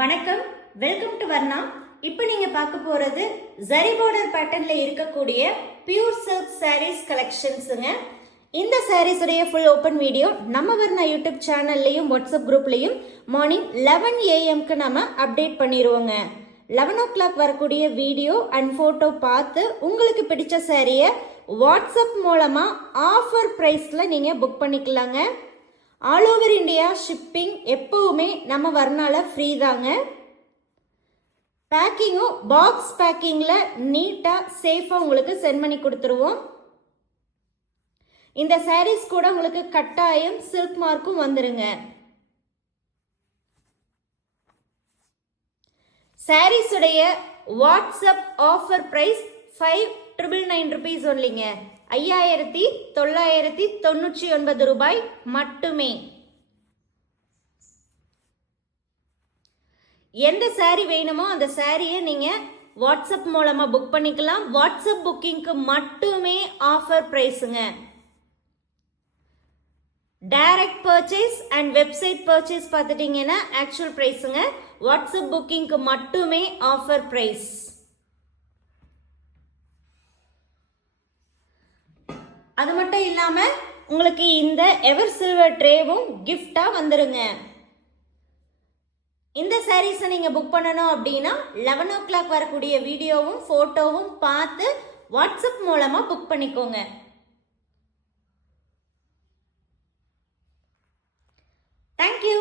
வணக்கம், welcome to Varna. இப்போ நீங்க பார்க்க போறது ஜரி பார்டர் பேட்டர்ன்ல இருக்கக்கூடிய பியூர் சில்க் சாரீஸ் கலெக்ஷன்ஸுங்க. இந்த சாரீஸ் உடைய ஃபுல் ஓப்பன் வீடியோ நம்ம வர்ணா யூடியூப் சேனல்லையும் வாட்ஸ்அப் குரூப்லையும் மார்னிங் 11 AM நம்ம அப்டேட் பண்ணிடுவோங்க. 11 o'clock வரக்கூடிய வீடியோ அண்ட் ஃபோட்டோ பார்த்து உங்களுக்கு பிடிச்ச சாரியை வாட்ஸ்அப் மூலமா ஆஃபர் ப்ரைஸில் நீங்கள் புக் பண்ணிக்கலாங்க. ஆல் ஓவர் இந்தியா ஷிப்பிங் எப்பவுமே நம்ம வர்ணால ஃப்ரீ தாங்க. பேக்கிங்கும் பாக்ஸ் பேக்கிங்கில் நீட்டாக சேஃபாக உங்களுக்கு சென்ட் பண்ணி கொடுத்துருவோம். இந்த சாரீஸ் கூட உங்களுக்கு கட்டாயம் சில்க் மார்க்கும் வந்துருங்க. சாரீஸ் உடைய வாட்ஸ்அப் ஆஃபர் பிரைஸ் 5,999 rupees ஒன்லிங்க. 5,999 ரூபாய் மட்டுமே. எந்த சாரி வேணுமோ அந்த சாரியை நீங்க வாட்ஸ்அப் மூலமா புக் பண்ணிக்கலாம். வாட்ஸ்அப் புக்கிங்க்கு மட்டுமே ஆஃபர் பிரைஸுங்க. Direct purchase and website purchase பார்த்துட்டீங்கன்னா ஆக்சுவல் பிரைஸுங்க. வாட்ஸ்அப் புக்கிங்க்கு மட்டுமே ஆஃபர் பிரைஸ். அது மட்டும் இல்லாம உங்களுக்கு இந்த எவர் சில்வர் ட்ரேவும் கிஃப்டா வந்துருங்க. இந்த சாரீஸை நீங்க புக் பண்ணணும் அப்படின்னா 11 o'clock வரக்கூடிய வீடியோவும் போட்டோவும் பார்த்து வாட்ஸ்அப் மூலமா புக் பண்ணிக்கோங்க. தேங்க்யூ.